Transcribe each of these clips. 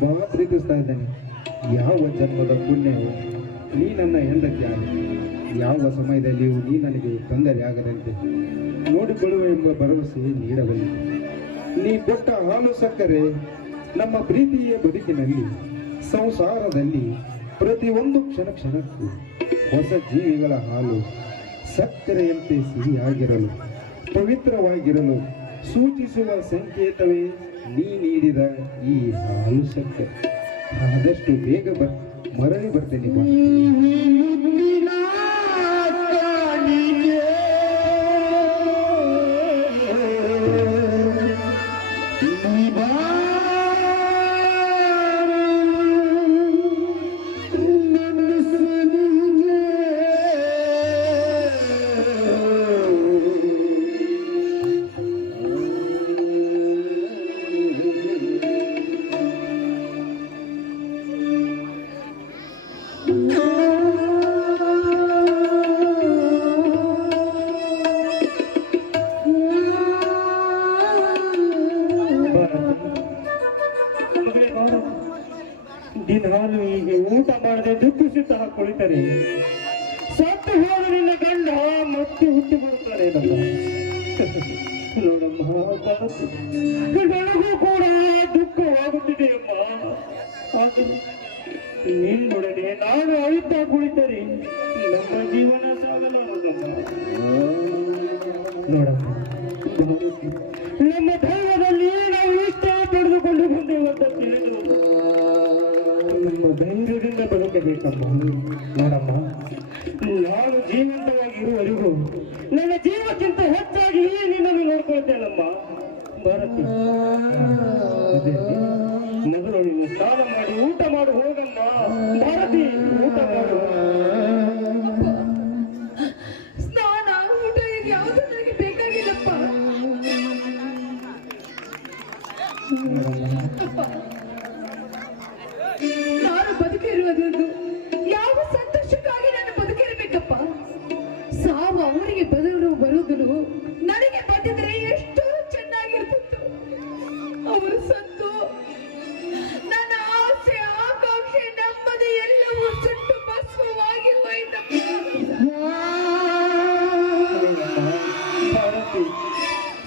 ತುಂಬಾ ಪ್ರೀತಿಸ್ತಾ ಇದ್ದೇನೆ. ಯಾವ ಜನ್ಮದ ಪುಣ್ಯವು ನೀ ನನ್ನ ಹೆಂಡತಿ ಆಗ, ಯಾವ ಸಮಯದಲ್ಲಿಯೂ ನೀ ನನಗೆ ತೊಂದರೆ ಆಗದಂತೆ ನೋಡಿಕೊಳ್ಳುವ ಎಂಬ ಭರವಸೆ ನೀಡಬಲ್ಲೆ. ನೀ ಕೊಟ್ಟ ಹಾಲು ಸಕ್ಕರೆ ನಮ್ಮ ಪ್ರೀತಿಯ ಬದುಕಿನಲ್ಲಿ, ಸಂಸಾರದಲ್ಲಿ ಪ್ರತಿಯೊಂದು ಕ್ಷಣಕ್ಕೂ ಹೊಸ ಜೀವಿಗಳ ಹಾಲು ಸಕ್ಕರೆಯಂತೆ ಸಿಹಿಯಾಗಿರಲು, ಪವಿತ್ರವಾಗಿರಲು ಸೂಚಿಸುವ ಸಂಕೇತವೇ ನೀ ನೀಡಿದ ಈ ಹಾಲು ಸಕ್ಕರೆ. ಆದಷ್ಟು ಬೇಗ ಮರಳಿ ಬರ್ತೇನೆ. ದಿನಾಲು ಹೀಗೆ ಊಟ ಮಾಡದೆ ದುಃಖಿಸುತ್ತಾ ಕುಳಿತರೆ ಸತ್ತು ಹೋದ ನಿನ್ನ ಗಂಡ ಮತ್ತೆ ಹುಟ್ಟಿ ಬರುತ್ತಾರೆ. ನೋಡಮ್ಮ, ನನಗೂ ಕೂಡ ದುಃಖವಾಗುತ್ತಿದೆ ಅಮ್ಮ. ಆದರೆ ನಿನ್ನೊಡನೆ ನಾನು ಅಳುತ್ತಾ ಕುಳಿತರೆ ನಮ್ಮ ಜೀವನ ಸಾಗಲಾರದಮ್ಮ. ನೋಡಮ್ಮ, ನಮ್ಮ ಧರ್ಮದಲ್ಲಿ ನಾವು ಇಷ್ಟ ಪಡೆದುಕೊಂಡು ಬಂದೇವಂತ ತಿಳಿದು ನಮ್ಮ ಧೈರ್ಯದಿಂದ ಬದುಕಬೇಕಮ್ಮ. ನೋಡಮ್ಮ, ನಾನು ಜೀವಂತವಾಗಿರುವವರೆಗೂ ನನ್ನ ಜೀವಕ್ಕಿಂತ ಹೆಚ್ಚಾಗಿ ನಿನ್ನನ್ನು ನೋಡ್ಕೊಳ್ತೇನಮ್ಮ. ಭಾರತಿ, ಮೊದಲು ನೀನು ಸ್ನಾನ ಮಾಡಿ ಊಟ ಮಾಡು ಹೋಗಮ್ಮ. ಭಾರತಿ, ಊಟ ಮಾಡು. ಸ್ನಾನ ಊಟ ಯಾವುದು ನನಗೆ ಬೇಕಾಗಿಲ್ಲಪ್ಪ. ನಾನು ಬದುಕಿರುವುದು ಯಾವ ಸಂತೋಷಕ್ಕಾಗಿ ನಾನು ಬದುಕಿರಬೇಕಪ್ಪ. ಸಾವು ಅವರಿಗೆ ಬರುವುದು ನನಗೆ ಬಂದಿದ್ರೆ ಎಷ್ಟು ಚೆನ್ನಾಗಿರ್ತಿತ್ತು. ಅವರು ಸತ್ತು ನನ್ನ ಆಸೆ, ಆಕಾಂಕ್ಷೆ, ನೆಮ್ಮದಿ ಎಲ್ಲವೂ ಸುಟ್ಟು ಭಸ್ಮವಾಗಿ ಹೋಯಿತಪ್ಪ.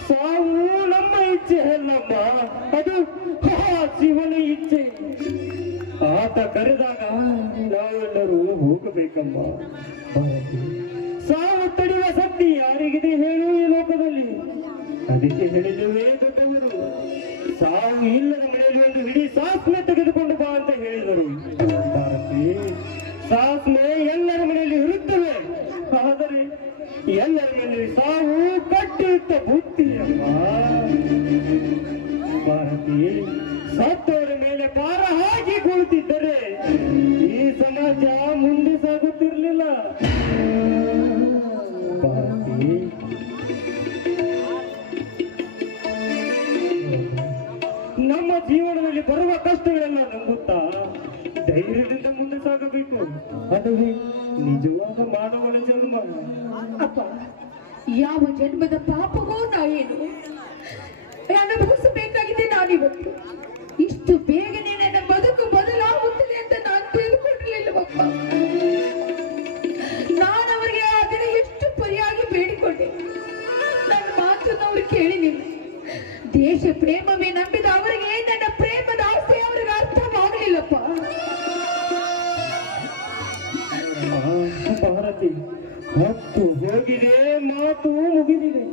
ಸಾವು ನಮ್ಮ ಇಚ್ಛೆ ಅಲ್ಲಮ್ಮ, ಅದು ಶಿವನ ಇಚ್ಛೆ. ಆತ ಕರೆದಾಗ ನಾವೆಲ್ಲರೂ ಹೋಗಬೇಕಮ್ಮ. ಸಾವು ತಡೆಯುವ ಶಕ್ತಿ ಯಾರಿಗಿದೆ ಹೇಳು ಈ ಲೋಕದಲ್ಲಿ? ಅದಕ್ಕೆ ಹೇಳಿದುವೇ ದೊಡ್ಡವರು, ಸಾವು ಇಲ್ಲದ ಮನೆಯಲ್ಲಿ ಒಂದು ಹಿಡಿ ಸಾಸ್ಮೆ ತೆಗೆದುಕೊಂಡು ಬಾ ಅಂತ ಹೇಳಿದರು. ಭಾರತಿ, ಸಾಸ್ಮೆ ಎಲ್ಲರ ಮನೆಯಲ್ಲಿ ಇರುತ್ತವೆ, ಆದರೆ ಎಲ್ಲರ ಮನೆಯಲ್ಲಿ ಸಾವು ಕಟ್ಟಿಟ್ಟ ಬುತ್ತಿಯಮ್ಮ. ಭಾರತಿ, ಸತ್ತವರ ಮೇಲೆ ಪಾರ ಹಾಕಿ ಕುಳಿತಿದ್ದರೆ ಈ ಸಮಾಜ ಮುಂದೆ ಸಾಗುತ್ತಿರಲಿಲ್ಲ. ಭಾರತಿ, ನಮ್ಮ ಜೀವನದಲ್ಲಿ ಬರುವ ಕಷ್ಟಗಳೆಲ್ಲ ನಂಬುತ್ತಾ ಧೈರ್ಯದಿಂದ ಮುಂದೆ ಸಾಗಬೇಕು. ಅದುವೇ ನಿಜವಾದ ಮಾನವನ ಜನ್ಮ. ಅಪ್ಪ, ಯಾವ ಜನ್ಮದ ಪಾಪವೋ ನಾವೇನು ಅನುಭವಿಸಬೇಕಾಗಿದೆ. ನಾನಿವತ್ತು ಇಷ್ಟು ಬೇಗನೆ ನನ್ನ ಬದುಕು ಬದಲಾಗುತ್ತದೆ ಅಂತ ನಾನು ತಿಳಿದುಕೊಂಡಿರಲಿಲ್ಲವಪ್ಪ. ನಾನು ಅವರಿಗೆ ಅದರ ಎಷ್ಟು ಪರಿಯಾಗಿ ಬೇಡಿಕೊಂಡೆ. ನನ್ನ ಮಾತನ್ನು ಅವರು ಕೇಳಲಿಲ್ಲ. ದೇಶ ಪ್ರೇಮವೇ ನಂಬಿದ ಅವರಿಗೆ ನನ್ನ ಪ್ರೇಮದ ಆಸೆ ಅವರಿಗೆ ಅರ್ಥವಾಗಲಿಲ್ಲಪ್ಪ. ಭಾರತಿ, ಹೊತ್ತು ಹೋಗಿದೆ, ಮಾತು ಮುಗಿದಿದೆ.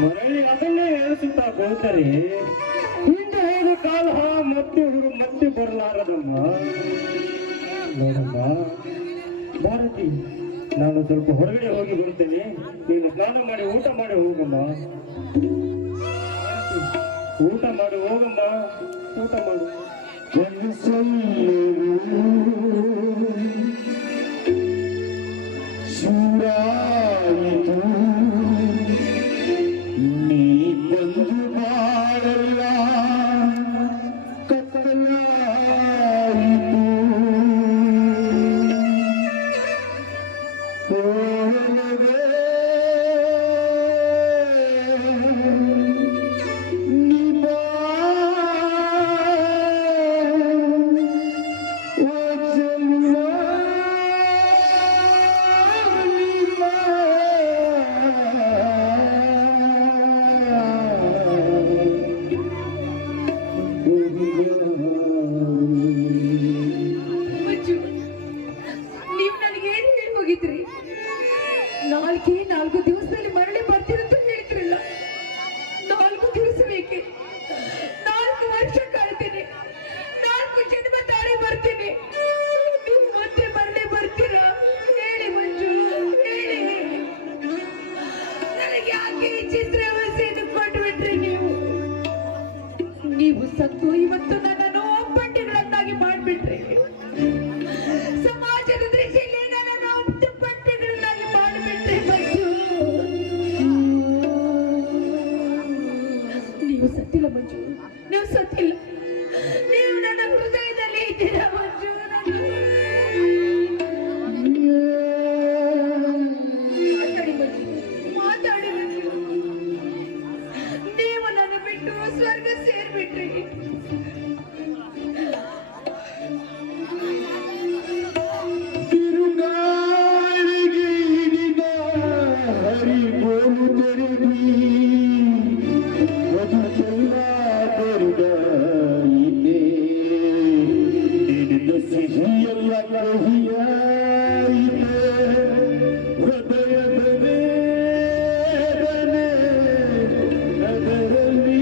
ಮರಳಿ ಅದನ್ನೇ ಹೇಳಿಸುತ್ತಾ ಹೋದರೆ ಹಿಂದೆ ಹೋದ ಕಾಲ ಮತ್ತೆ ಬರಲಾರದಮ್ಮ. ನೋಡಮ್ಮ ಭಾರತಿ, ನಾನು ಸ್ವಲ್ಪ ಹೊರಗಡೆ ಹೋಗಿ ಬರುತ್ತೇನೆ. ನೀನು ಸ್ನಾನ ಮಾಡಿ ಊಟ ಮಾಡಿ ಹೋಗಮ್ಮ. ಊಟ ಮಾಡಿ ಹೋಗಮ್ಮ, ಊಟ ಮಾಡು. ಶೂರಾಯಿತು ನೀ ಬಂದು ಮಾಡಲ್ಲ, ಕತ್ತಲಾಯಿತು ಮಾಡ್ತೀನಿ. ನೀವು ಮತ್ತೆ ಮರಳಿ ಬರ್ತೀರಾ? ಹೇಳಿ ಮಂಜು, ಹೇಳಿ. ನನಗೆ ಯಾಕೆ ಈ ಚಿತ್ರವಸೆಯನ್ನು ಕೊಟ್ಬಿಟ್ರಿ ನೀವು? ನೀವು ಸತ್ತು ಇವತ್ತು ನನ್ನನ್ನು ಒಬ್ಬಂಟಿಗಳನ್ನಾಗಿ ಮಾಡ್ಬಿಟ್ರಿ. ಸಮಾಜದ ದೃಷ್ಟಿಯಲ್ಲಿ ನನ್ನನ್ನು ಒಬ್ಬಂಟಿಗಳನ್ನಾಗಿ ಮಾಡಿಬಿಟ್ರಿ ಮಂಜು. ನೀವು ಸತ್ತಿಲ್ಲ ಮಂಜು, ನೀವು ಸತ್ತಿಲ್ಲ. ನೀವು ನನ್ನ ಹೃದಯದಲ್ಲಿ ಇದ್ದೀರಾ ಮಂಜು. ಮಾತಾಡಿ ಮಂಜು, ಮಾತಾಡಿ ಮಂಜು. ನೀವು ನನ್ನ ಬಿಟ್ಟು ಸ್ವರ್ಗ ಸೇರ್ಬಿಟ್ರಿ. ತಿರುಗಾಳಿಗೆ ಹಿಡಿದ ಹರಿಗೋಲು ತೆರೆದಿ ಬದುಕೆಲ್ಲ ತೆರೆದ ಇದೆ ಹಿಡಿದ ಸಿಹಿಯಲ್ಲ ಕಹಿಯಾಯಿತೆ ಹೃದಯದ ವೇದನೆ ಅದರಲ್ಲಿ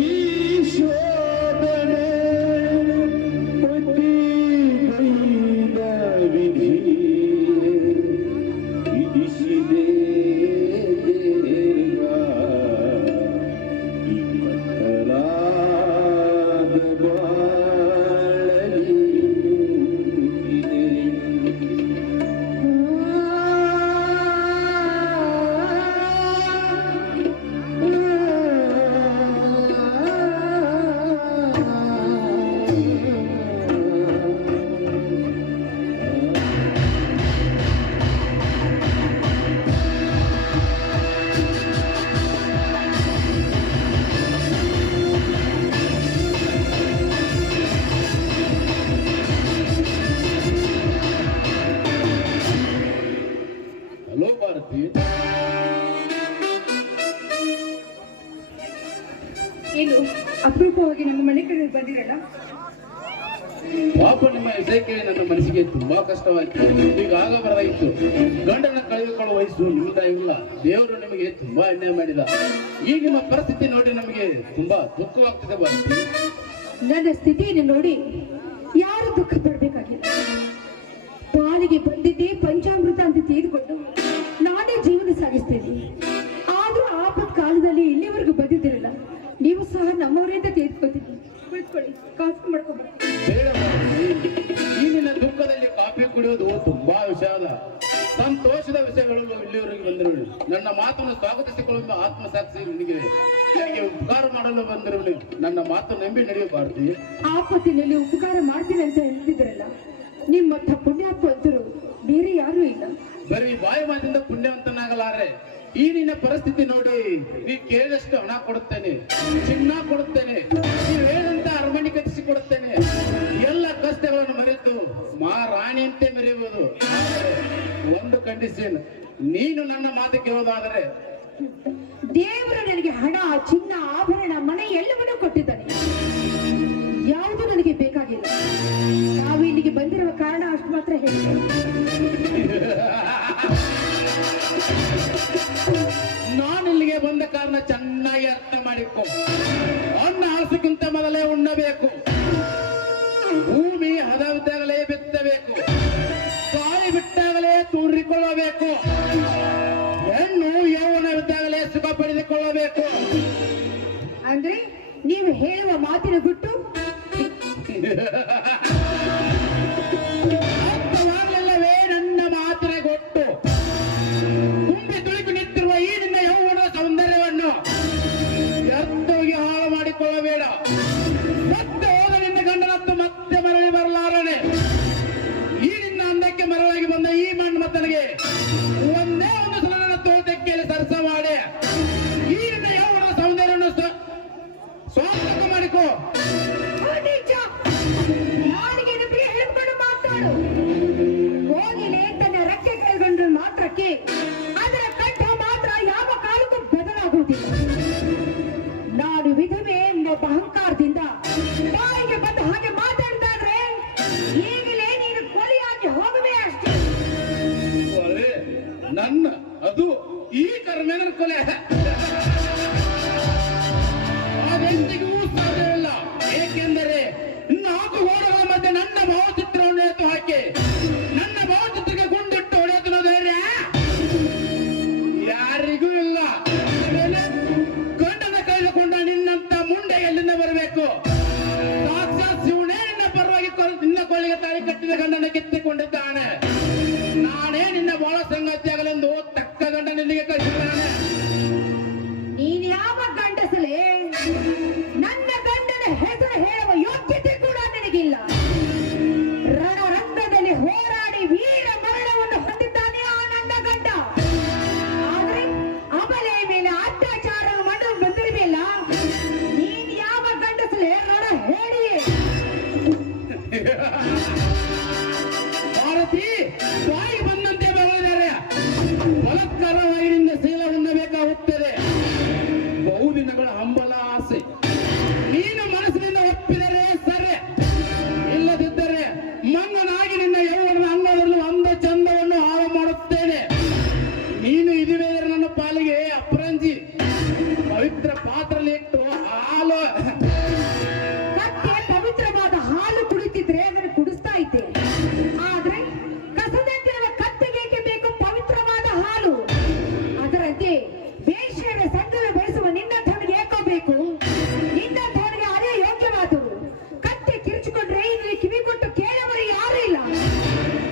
ಶೋಧನೆ ಪತಿ ಕೈದ ವಿಧಿ ವಿಧಿಸಿದೆ ದೇವ ಈ ಕತ್ತಲಾದ ಬಾಳಲಿ ಇದೆ. ಹಲೋ ಭಾರತಿ, ಏನು ಅಪರೂಪವಾಗಿ ನಮ್ಮ ಮನೆ ಕಡೆ ಬಂದಿರಲ್ಲ? ಪಾಪ ನಿಮ್ಮ ಹೆಸರು ಕೇಳಿ ನನ್ನ ಮನಸ್ಸಿಗೆ ತುಂಬಾ ಕಷ್ಟವಾಯಿತು. ಈಗ ಆಗಬಾರದಾಗಿತ್ತು. ಗಂಡನ ಕಳೆದುಕೊಳ್ಳುವ ವಯಸ್ಸು ನಿಮ್ಮದಾಗಿಲ್ಲ. ದೇವರು ನಿಮಗೆ ತುಂಬಾ ಅನ್ಯಾಯ ಮಾಡಿದ. ಈ ನಿಮ್ಮ ಪರಿಸ್ಥಿತಿ ನೋಡಿ ನಮಗೆ ತುಂಬಾ ದುಃಖವಾಗ್ತದೆ ಭಾರತಿ. ನನ್ನ ಸ್ಥಿತಿಯನ್ನು ನೋಡಿ ಯಾರು ದುಃಖ ಪಡಬೇಕಾಗಿಲ್ಲ. ಪಾಲಿಗೆ ಬಂದಿದ್ದೇ ಪಂಚಾಮೃತ ಅಂತ ತೆಗೆದುಕೊಂಡು ನಾನೇ ಜೀವನ ಸಾಗಿಸ್ತೇನೆ. ಆದ್ರೂ ಆಪತ್ ಕಾಲದಲ್ಲಿ ಇಲ್ಲಿವರೆಗೂ ಬಂದಿದ್ದಿರಲ್ಲ. ನೀವು ಸಹ ನಮ್ಮವರೇ ಅಂತ ತೆಗೆದುಕೊತೀನಿ. ಕುಳಿತುಕೊಳ್ಳಿ, ಕಾಫಿ ಮಾಡ್ಕೊಂಡ್ಬರ್ತೀನಿ. ಬೇಡ ಭಾರತಿ, ಈ ನಿನ್ನ ದುಃಖದಲ್ಲಿ ಕಾಫಿ ಕುಡಿಯೋದು ತುಂಬಾ ವಿಷಾದ. ಸಂತೋಷದ ವಿಷಯಗಳು ಇಲ್ಲಿವರೆಗೆ ಬಂದಿರುವಳು. ನನ್ನ ಮಾತನ್ನು ಸ್ವಾಗತಿಸಿಕೊಳ್ಳುವ ಆತ್ಮಸಾಕ್ಷಿ ನಿನಗಿದೆ. ನನಗೆ ಉಪಕಾರ ಮಾಡಲು ಬಂದಿರುವಳು. ನನ್ನ ಮಾತು ನಂಬಿ ನಡೆಯುವ ಭಾರತಿ. ಆಪತ್ತಿನಲ್ಲಿ ಉಪಕಾರ ಮಾಡ್ತೀನಿ ಅಂತ ಹೇಳ್ತಿದ್ರಲ್ಲ, ನಿಮ್ಮಂಥ ಪುಣ್ಯಾತ್ಮ ಅಂತರು ಬೇರೆ ಯಾರೂ ಇಲ್ಲ. ಬರೀ ಬಾಯಿ ಮಾತಿಂದ ಪುಣ್ಯವಂತನಾಗಲಾರೆ. ಈ ನಿನ್ನ ಪರಿಸ್ಥಿತಿ ನೋಡಿ ನೀ ಕೇಳಿದಷ್ಟು ಹಣ ಕೊಡುತ್ತೇನೆ, ಚಿನ್ನ ಕೊಡುತ್ತೇನೆ, ನೀವು ಹೇಳಿದಂತ ಅರಮನೆ ಕಟ್ಟಿಸಿ ಕೊಡುತ್ತೇನೆ. ಎಲ್ಲ ಕಷ್ಟಗಳನ್ನು ಮರೆತು ಮಹಾರಾಣಿಯಂತೆ ಮೆರೆಯುವುದು. ಆದರೆ ಒಂದು ಕಂಡೀಷನ್, ನೀನು ನನ್ನ ಮಾತು ಕೇಳೋದಾದರೆ ದೇವರು ನನಗೆ ಹಣ, ಚಿನ್ನ, ಆಭರಣ, ಮನೆ ಎಲ್ಲವನ್ನೂ ಕೊಟ್ಟಿದ್ದಾನೆ. ಯಾವುದು ನನಗೆ ಬೇಕಾಗಿಲ್ಲ. ನಾವು ಇಲ್ಲಿಗೆ ಬಂದಿರುವ ಕಾರಣ ಅಷ್ಟು ಮಾತ್ರ ಹೇಳಿ. ನಾನು ಇಲ್ಲಿಗೆ ಬಂದ ಕಾರಣ ಚೆನ್ನಾಗಿ ಅರ್ಥ ಮಾಡಿಕೊ. ಅನ್ನ ಆಸಕ್ಕಿಂತ ಮೊದಲೇ ಉಣ್ಣಬೇಕು. ಭೂಮಿ ಹದವಿದ್ದಾಗಲೇ ಬಿತ್ತಬೇಕು. ಗಾಳಿ ಬಿಟ್ಟಾಗಲೇ ತೂರಿಕೊಳ್ಳಬೇಕು. ಹೆಣ್ಣು ಯೌವನವಿದ್ದಾಗಲೇ ಸುಖ ಪಡೆದುಕೊಳ್ಳಬೇಕು. ಅಂದ್ರೆ ನೀವು ಹೇಳುವ ಮಾತಿನ ಗುಟ್ಟು ಅರ್ಥವಾಗಲಿಲ್ಲವೇ ನನ್ನ ಮಾತಿನ ಗೊಟ್ಟು? ತುಂಬಿ ತುಳುಕಿ ನಿಂತಿರುವ ಈ ನಿನ್ನ ಯೌವನ ಸೌಂದರ್ಯವನ್ನು ವ್ಯರ್ಥವಾಗಿ ಹಾಳು ಮಾಡಿಕೊಳ್ಳಬೇಡ. ಮತ್ತೆ ಹೋದ ನಿನ್ನ ಗಂಡನತ್ತು ಮತ್ತೆ ಮರಳಿ ಬರಲಾರನೆ. ಈ ನಿನ್ನ ಅಂದಕ್ಕೆ ಮರಳಾಗಿ ಬಂದ ಈ ಮಣ್ಣು ಮತ್ತನಿಗೆ ಒಂದೇ ಒಂದು ಸಲ ನನ್ನ ತೋಟಕ್ಕೆ ಸರಸ ಮಾಡಿ ಈ ನಿನ್ನ ಯೌವನ ಸೌಂದರ್ಯವನ್ನು ಸ್ವಾಗತ ಮಾಡಿಕೊ. ಮಾತಾಡು. ಹೋಗಿಲೆ ತನ್ನ ರೆಕ್ಕೆ ಕೈಗೊಂಡ್ರ ಮಾತ್ರಕ್ಕೆ ಅದರ ಕಂಠ ಮಾತ್ರ ಯಾವ ಕಾಲಕ್ಕೂ ಬದಲಾಗುವುದಿಲ್ಲ. ನಾನು ವಿಧವೆ ಎಂಬ ಅಹಂಕಾರದಿಂದ ಬಾಯಿಗೆ ಬಂದ ಹಾಗೆ ಮಾತಾಡಿದಾದ್ರೆ ಈಗಲೇ ನೀನು ಕೊಲೆಯಾಗಿ ಹೋಗವೇ ಅಷ್ಟೇ. ನನ್ನ ಅದು ಈ ಕರ್ಮೇನ ಕೊಲೆ ಅದೆಂದಿಗೂ ಸಾಧ್ಯವಿಲ್ಲ. ಏಕೆಂದರೆ 4 ಗೋಡೆಗಳ ಮಧ್ಯೆ ನನ್ನ ಭಾವಚಿತ್ರವನ್ನು ಕಟ್ಟಿದ ಗಂಡನ ಕಿತ್ತುಕೊಂಡಿದ್ದಾನೆ. ನಾನೇ ನಿನ್ನ ಬಾಳ ಸಂಗತಿಯಾಗಲೆಂದು ತಕ್ಕ ಗಂಡ ನಿನಗೆ ಕಳಿಸಿದ್ದಾನೆ. ನೀನ್ ಯಾವ ಗಂಡಸಲೇ? ನನ್ನ ಗಂಡನ ಹೆಸರು ಹೇಳುವ ಯೋಗ್ಯತೆ ಕೂಡ ನನಗಿಲ್ಲ. ರಣರಂಗದಲ್ಲಿ ಹೋರಾಡಿ ವೀರ ಮರಣವನ್ನು ಹೊಂದಿದ್ದಾನೆ ಆ ನನ್ನ ಗಂಡ. ಆದ್ರೆ ಅಮಲೆ ಮೇಲೆ ಅತ್ಯಾಚಾರ ಮಾಡಲು ಬಂದಿರಲಿಲ್ಲ. ನೀನ್ ಯಾವ ಗಂಡಸಲೇ? ರಣ ಹೇಳಿ. ಭಾರತಿ ಬಾಯಿ ಬಂದಂತೆ ಬೆಳೆದಿದ್ದಾರೆ. ಬಲತ್ಕಾರವಾಗಿ ನಿನ್ನ ಶೀಲ ಹೊಂದಬೇಕಾಗುತ್ತದೆ. ಬಹುದಿನಗಳ ಹಂಬಲ ಆಸೆ ನೀನು ಮನಸ್ಸಿನಿಂದ ಒಪ್ಪಿದರೆ ಸರಿ, ಇಲ್ಲದಿದ್ದರೆ ಮಂಗನಾಗಿ ನಿನ್ನ ಯೌವನದ ಅಂಗದಲ್ಲೂ ಅಂದ ಚಂದವನ್ನು ಹಾಳು ಮಾಡುತ್ತೇನೆ. ನೀನು ಇದುವೇ ನನ್ನ ಪಾಲಿಗೆ ಅಪರಂಜಿ. ಪವಿತ್ರ ಪಾತ್ರೆಯಲ್ಲಿ ಇಟ್ಟು ಹಾಲು ಕತ್ತೆ ಪವಿತ್ರವಾದ ಹಾಲು ಕುಡಿತಿದ್ರೆ ಅದನ್ನು ಕುಡಿಸ್ತಾ ಇದ್ದೆ. ಆದ್ರೆ ಕಸದಂತಿರುವ ಕತ್ತೆಗೆ ಬೇಕು ಪವಿತ್ರವಾದ ಹಾಲು. ಅದರಂತೆ ಬೇಷೆಯ ಸಂಘದ ಬೆಳೆಸುವ ನಿನ್ನ ಧನಿಗೆ ಏಕೋ ಬೇಕು. ನಿನ್ನ ಧನಿಗೆ ಅದೇ ಯೋಗ್ಯವಾದರು. ಕತ್ತೆ ಕಿರಿಚಿಕೊಂಡ್ರೆ ಇದರಲ್ಲಿ ಕಿವಿ ಕೊಟ್ಟು ಕೇಳವರು ಯಾರು ಇಲ್ಲ.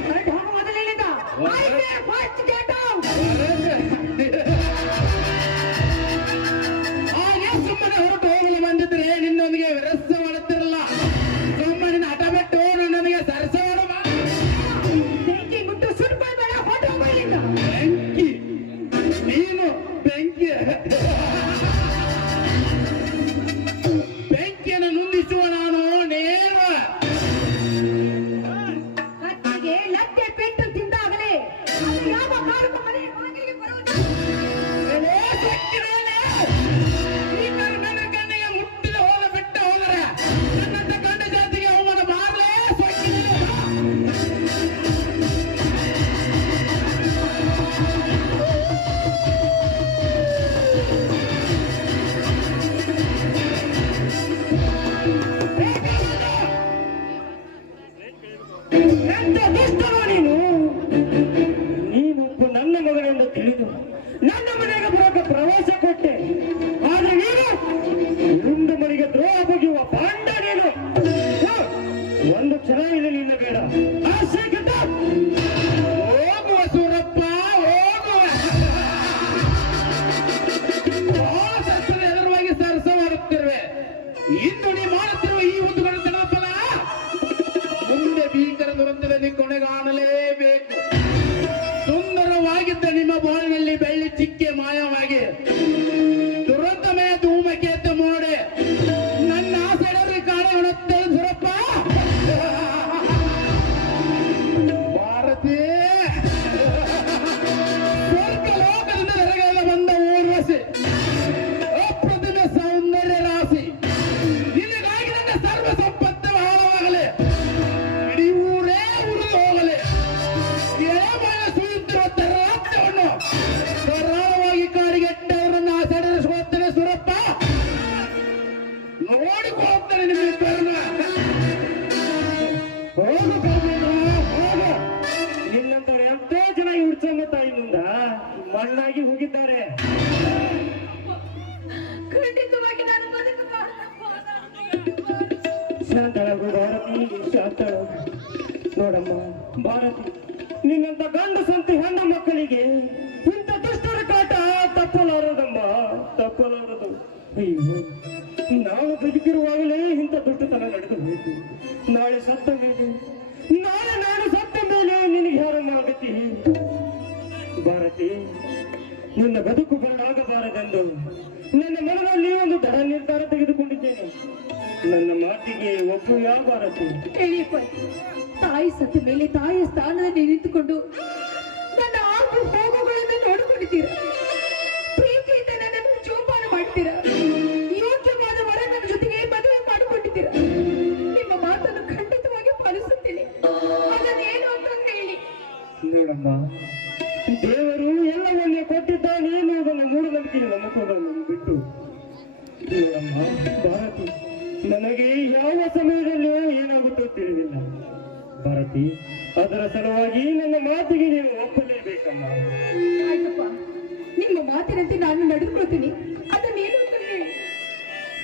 ಹೊರಟು ಹೋಗು ಮೊದಲಿನಿಂದ. ಹಾಗೆ ಸುಮ್ಮನೆ ಹೊರಟು ಹೋಗಲು ಬಂದಿದ್ರೆ ನಿನ್ನೊಂದಿಗೆ ವಿರಸ ಮಾಡುತ್ತಿರಲ್ಲ. ಸುಮ್ಮನೆ ಹಠ ಬಿಟ್ಟು ನನ್ನೊಂದಿಗೆ ಸರಸ ಮಾಡುವ. ಬೆಂಕಿ ಮುಟ್ಟು ಸುಟ್ಕೊಳ್ಬೇಡ, ಹೊರಟು ಹೋಗು ಇಲ್ಲಿಂದ. ಬೆಂಕಿ ನೀನು ಬೆಂಕಿ ಬೆಂಕಿಯನ್ನು ನುಂದಿಸುವ ನಾನು ನೇರ. ಕತ್ತಿಗೆ ಲತ್ತೆ ಪೆಟ್ಟು ತಿಂದಾಗಲೇ ಅದು ಯಾವ ಕಾಲಕ್ಕೂ ಮನೆಯ ಬಾಗಿಲಿಗೆ ಬರುವುದು. ಎಲೆ ಸೊಕ್ಕಿನೇನೆ. ಈ ನನ್ನ ಕಣ್ಣಿಗೆ ಮುಟ್ಟಿದ ಹೋದ ಬಿಟ್ಟ ಹೋದರೆ ನನ್ನಂತ ಗಂಡ ಜಾತಿಗೆ ಅವಮಾನ ಮಾಡಲೇ ಸೊಕ್ಕಿನೇನೆ. ಎಂತ ದುಷ್ಟರು ನೀನು! ನೀನು ನನ್ನ ಮಗನೆಂದು ತಿಳಿದು ನನ್ನ ಮನೆಗೆ ಬರೋಕೆ ಪ್ರವೇಶ ಕೊಟ್ಟೆ. ಆದ್ರೆ ನೀನು ಒಂದು ಮನೆಗೆ ದ್ರೋಹ ಬಗೆಯುವ ಪಾಂಡ ನೀನು. ಒಂದು ಕ್ಷಣ ಇದೆ ನಿನ್ನ ಬೇಡ. ಹೋಗುವ ಸೂರಪ್ಪ ಹೋಗುವ. ಬಹಳ ಸತ್ತದ ಎದುರುವಾಗಿ ಸರಸ ಮಾಡುತ್ತಿರುವೆ. ಇಂದು ನೀ ಮಾಡುತ್ತಿರುವ ಈ ಒಂದು ಗಣತನ ಫಲ ಮುಂದೆ ಭೀಕರ ದುರಂತದಲ್ಲಿ ಕೊನೆಗಾಣಲೇಬೇಕು. ಸುಂದರವಾಗಿದ್ದ ನಿಮ್ಮ ಬಾಳಿನಲ್ಲಿ ಬೆಳ್ಳಿ ಚಿಕ್ಕೆ ಮಾಯವಾಗಿ ದುರಂತಮಯ ಧೂಮಕೇತ ಮೋಡೆ ನನ್ನ ಆಸೆಡರಿ ಕಾಣೆ ಹೊಣುತ್ತೆ ಸುರಪ್ಪ. ಭಾರತಿ ಸ್ವರ್ಗ ಲೋಕದಿಂದ ಹೊರಗೆಲ್ಲ ಬಂದ ಊರ್ವಶಿ ಅಪ್ರತಿಮ ಸೌಂದರ್ಯ ರಾಶಿ. ನಿನಗಾಗಿ ನನ್ನ ಸರ್ವ ಸಂಪತ್ತು ಹಾಳವಾಗಲಿ, ಇಡೀ ಊರೇ ಉರಿದು ಹೋಗಲಿ. ಎಳೆಮಳ ಸುರಿಯುತ್ತಿರುವ ರಾಜ್ಯವನ್ನು ಸರಳವಾಗಿ ಕಾಡಿಗೆಟ್ಟವರನ್ನು ಆಸಡಿಸಿಕೊಳ್ಳುತ್ತೇನೆ ಸುರಪ್ಪ. ನೋಡಿಕೊಳ್ಳುತ್ತೇನೆ ನಿಮ್ಮಿಬ್ಬರನ್ನ. ಹೋಗು ಕರ್ಮೇಂದ್ರ, ಹೋಗು. ನಿನ್ನಂತವ್ರು ಎಷ್ಟೋ ಜನ ಈ ಹುಡ್ಸಮ್ಮ ತಾಯಿನಿಂದ ಮಣ್ಣಾಗಿ ಹೋಗಿದ್ದಾರೆ. ಖಂಡಿತವಾಗಿ ನಾನು ಬದುಕಬಾರದಪ್ಪ. ಶಾಂತಳಗು ಭಾರತಿ, ಶಾಂತಳಗು. ನೋಡಮ್ಮ ಭಾರತಿ, ನಿನ್ನಂತ ಗಂಡು ಸಂತಿ ಹೆಣ್ಣು ಮಕ್ಕಳಿಗೆ ಇಂಥ ದುಷ್ಟರ ಕಾಟ ತಪ್ಪಲಾರದಮ್ಮ, ತಪ್ಪಲಾರದು. ಅಯ್ಯೋ, ನಾವು ಬದುಕಿರುವಾಗಲೇ ಇಂಥ ದುಷ್ಟತನ ನಡೆದು ಹೋಯಿತು. ನಾಳೆ ಸತ್ತ ಮೇಲೆ, ನಾಳೆ ನಾನು ಸತ್ತ ಮೇಲೆ ನಿನಗೆ ಯಾರನ್ನ ಆಗತಿ? ಭಾರತಿ, ನಿನ್ನ ಬದುಕು ಬರಲಾಗಬಾರದೆಂದು ನನ್ನ ಮನದಲ್ಲಿ ಒಂದು ದೃಢ ನಿರ್ಧಾರ ತೆಗೆದುಕೊಂಡಿದ್ದೇನೆ. ನನ್ನ ಮಾತಿಗೆ ಒಪ್ಪುವ ಭಾರತಿ. ಹೇಳಿಪ್ಪ, ತಾಯಿ ಸತ್ತ ಮೇಲೆ ತಾಯಿಯ ಸ್ಥಾನದಲ್ಲಿ ನಿಂತುಕೊಂಡು ನನ್ನ ಆಗು ಹೋಗುಗಳನ್ನು ನೋಡಿಕೊಂಡಿದ್ದೀರ. ಪ್ರೀತಿಯಿಂದ ನನ್ನನ್ನು ಜೋಪಾನ ಮಾಡ್ತೀರಾ. ಯೋಗ್ಯವಾದ ವರ ನನ್ನ ಜೊತೆಗೆ ಮದುವೆ ಮಾಡಿಕೊಂಡಿದ್ದೀರ. ನಿಮ್ಮ ಮಾತನ್ನು ಖಂಡಿತವಾಗಿ ಪಾಲಿಸುತ್ತೇನೆ. ಅದನ್ನೇನು ಅಂತ ಹೇಳಿ. ನೋಡಮ್ಮ, ದೇವರು ಎಲ್ಲವನ್ನೇ ಕೊಟ್ಟಿದ್ದಾನೆ. ಅದನ್ನು ಮೂಢನಂಬಿಕೆ ನಂಬಿಕೊಳ್ಳಲು ಬಿಟ್ಟು ನೋಡಮ್ಮ ಭಾರತಿ, ನನಗೆ ಯಾವ ಸಮಯದಲ್ಲಿ ಏನಾಗುತ್ತೋ ತಿಳಿದಿಲ್ಲ. ಭಾರತಿ, ಅದರ ಸಲುವಾಗಿ ನನ್ನ ಮಾತಿಗೆ ನೀವು ಒಪ್ಪಲೇಬೇಕಮ್ಮ. ಆಯ್ತಪ್ಪ, ನಿಮ್ಮ ಮಾತಿನಂತೆ ನಾನು ನಡೆದುಕೊಳ್ತೀನಿ. ಅದನ್ನೇನು ಅಂತ ಹೇಳಿ.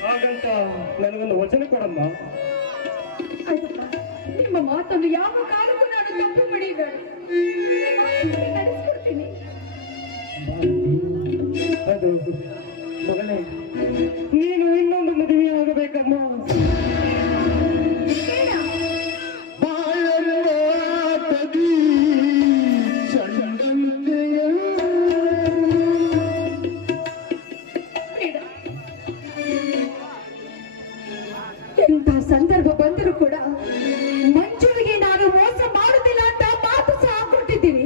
ಹಾಗಂತ ನನಗೊಂದು ವಚನ ಕೊಡಮ್ಮ. ಆಯ್ತಪ್ಪ, ನಿಮ್ಮ ನಿಮ್ಮ ಮಾತನ್ನು ಯಾವ ಕಾಲಕ್ಕೂ ನಾನು ತಪ್ಪು ಮಾಡಿದ್ದೇನೆ. ನಡೆಸ್ಕೊಡ್ತೀನಿ. ಅದು ಮಗನೇ, ನೀನು ಇನ್ನೊಂದು ಮದುವೆ ಆಗಬೇಕಮ್ಮ. ಎಂಥ ಸಂದರ್ಭ ಬಂದರೂ ಕೂಡ ಮಂಜುವಿಗೆ ನಾನು ಮೋಸ ಮಾಡುತ್ತಿಲ್ಲ ಅಂತ ಮಾತು ಸಹ ಕೊಟ್ಟಿದ್ದೀನಿ.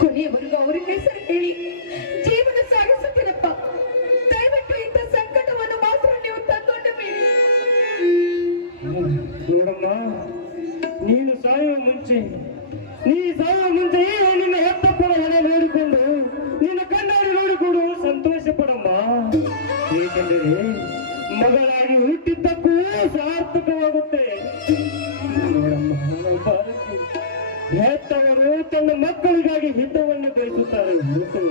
ಕೊನೆಯವರೆಗೂ ಅವರ ಹೆಸರು ಹೇಳಿ ಜೀವನ ಸಾಗಿಸುತ್ತೀರಪ್ಪ. ದಯವಿಟ್ಟು ಇಂಥ ಸಂಕಟವನ್ನು ಮಾತ್ರ ನೀವು ತಂದೊಡ್ಡ ಮೇಲೆ ನೋಡಮ್ಮ, ನೀನು ಸಾಯುವ ಮುಂಚೆ ನಿನ್ನ ಹೆತ್ತಪ್ಪನ ಹಣೆ ನೋಡಿಕೊಂಡು ನಿನ್ನ ಕಣ್ಣಾಡಿ ನೋಡಿಕೊಂಡು ಸಂತೋಷ ಪಡಮ್ಮ. ಏಕೆಂದರೆ ಮಗಳಾಗಿ ಹುಟ್ಟಿದ್ದಕ್ಕೂ ಸಾರ್ಥಕವಾಗುತ್ತೆ. ನೋಡಮ್ಮ, ಭಾರತಿ, ಹೆತ್ತವರು ತನ್ನ ಮಕ್ಕಳಿಗಾಗಿ ಹಿತವನ್ನು ಬಯಸುತ್ತಾರೆ ಹೊರತು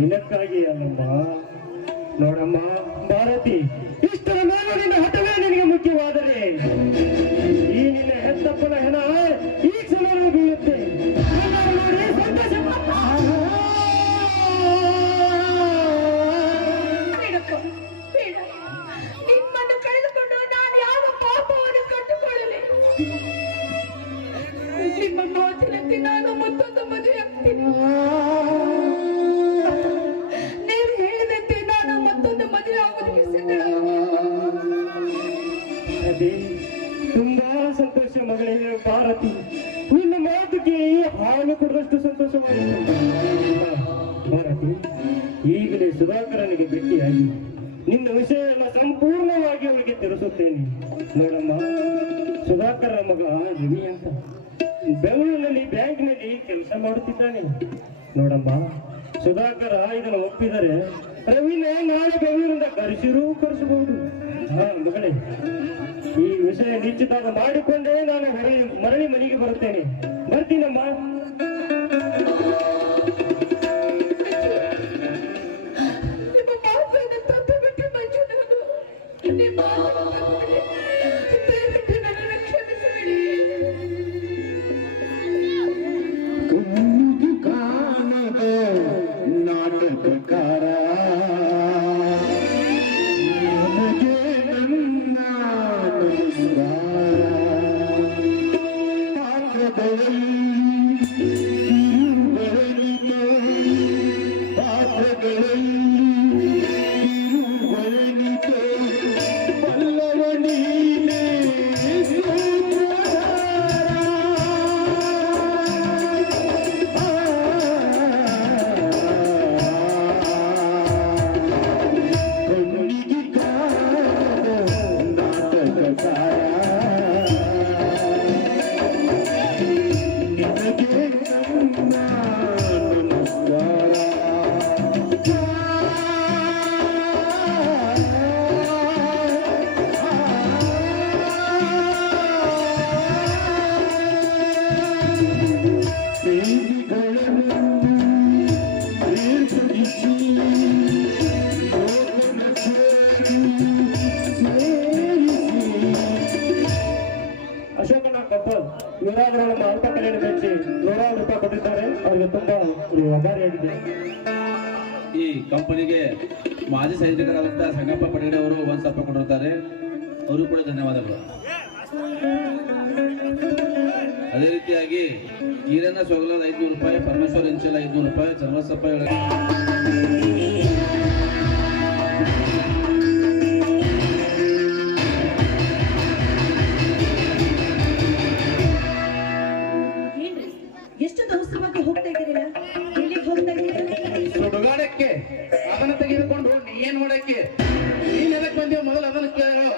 ಏನಕ್ಕಾಗಿ ಅಲ್ಲಮ್ಮ. ನೋಡಮ್ಮ ಭಾರತಿ, ಇಷ್ಟರ ಮೇಲೆ ನಿನ್ನ ಹಠವೇ ನಿನಗೆ ಮುಖ್ಯವಾದರೆ ಈ ನಿನ್ನ ಹೆತ್ತಪ್ಪನ ಹೆಣ ಈ ಕ್ಷಣವೇ ಬೀಳುತ್ತೆ. ನೋಡಿ ಸಂತೋಷ ನಿಮ್ಮನ್ನು ಕಳೆದುಕೊಂಡು ನಾನು ಯಾವ ಪಾಪವನ್ನು ಕಟ್ಟಿಕೊಳ್ಳಲಿ. ನಿಮ್ಮ ಮಾತಿನಂತೆ ನಾನು ಮತ್ತೊಂದು ಮದುವೆ ಆಗ್ತೀನಿ. ನೀವು ಹೇಳಿದಂತೆ ನಾನು ಮತ್ತೊಂದು ಮದುವೆ ಆಗೋದಕ್ಕೆ ಸಿದ್ಧ. ಅದೇ ತುಂಬಾ ಸಂತೋಷ ಮಗಳೇ ಭಾರತಿ. ನಿನ್ನ ಮಾತುಗೆ ಹಾಲು ಕೊಡುವಷ್ಟು ಸಂತೋಷವಾಯಿತು. ಭಾರತಿ, ಈಗಲೇ ಸುಧಾಕರನಿಗೆ ಭೇಟಿಯಾಗಿ ನಿನ್ನ ವಿಷಯವನ್ನು ಸಂಪೂರ್ಣವಾಗಿ ಅವಳಿಗೆ ತಿಳಿಸುತ್ತೇನೆ. ನೋಡಮ್ಮ, ಸುಧಾಕರ ಮಗ ರವಿ ಅಂತ ಬೆಂಗಳೂರಿನಲ್ಲಿ ಬ್ಯಾಂಕ್ನಲ್ಲಿ ಕೆಲಸ ಮಾಡುತ್ತಿದ್ದಾನೆ. ನೋಡಮ್ಮ, ಸುಧಾಕರ ಇದನ್ನು ಒಪ್ಪಿದರೆ ರವಿನ ನಾಳೆ ಬೆಂಗಳೂರಿಂದ ಕರೆಸಬಹುದು. ಹಾ ಮಗಳೇ, ಈ ವಿಷಯ ನಿಶ್ಚಿತಾದ ಮಾಡಿಕೊಂಡೇ ನಾನು ಮರಳಿ ಮನೆಗೆ ಬರುತ್ತೇನೆ. ಬರ್ತೀನಮ್ಮ. ನಿಮ್ಮ ಮಾತನ್ನು ತಪ್ಪು ಬಿಟ್ಟು ಮಂಜು, ನಿಮ್ಮ ಮಾತನ್ನು ತಪ್ಪು ಬಿಟ್ಟು ದಯವಿಟ್ಟು ನನ್ನನ್ನು ಕ್ಷಮಿಸಬೇಡಿ. ನಾಟಕಕಾರ ಇವರಾದರೂ ನಮ್ಮ ಅಲ್ಪ ಕಲೆಯನ್ನು ಮೆಚ್ಚಿ 100 ರೂಪಾಯಿ ಕೊಟ್ಟಿದ್ದಾರೆ. ಅವರಿಗೆ ತುಂಬಾ ಆಭಾರಿಯಾಗಿದೆ. ಈ ಕಂಪನಿಗೆ ಮಾಜಿ ಸೈನಿಕರಾದಂತಹ ಸಂಗಪ್ಪ ಪಡಗಡೆ ಅವರು 1 ಸಾವಿರ ಕೊಟ್ಟಿರುತ್ತಾರೆ. ಅವರು ಕೂಡ ಧನ್ಯವಾದಗಳು. ಅದೇ ರೀತಿಯಾಗಿ ಈರಣ್ಣ ಸೊಗಲ 500 ರೂಪಾಯಿ, ಪರಮೇಶ್ವರ್ ಇಂಚಲ 500 ರೂಪಾಯಿ, ಚನ್ನಬಸಪ್ಪ ಎಷ್ಟೊಂದು ಅವಸರವಾಗಿ ಹೋಗ್ತಾ ಇದ್ದೀರಲ್ಲ, ಎಲ್ಲಿಗೆ ಹೋಗ್ತಾ ಇದ್ದೀರಾ? ಸುಡುಗಾಡಕ್ಕೆ ಅದನ್ನ ತೆಗೆದುಕೊಂಡು ನೀ ಏನ್ ನೋಡಕ್ಕೆ ನೀನ್ ಎದಕ್ ಬಂದೀವ ಮೊದಲು ಅದನ್ನ ಕೇಳು.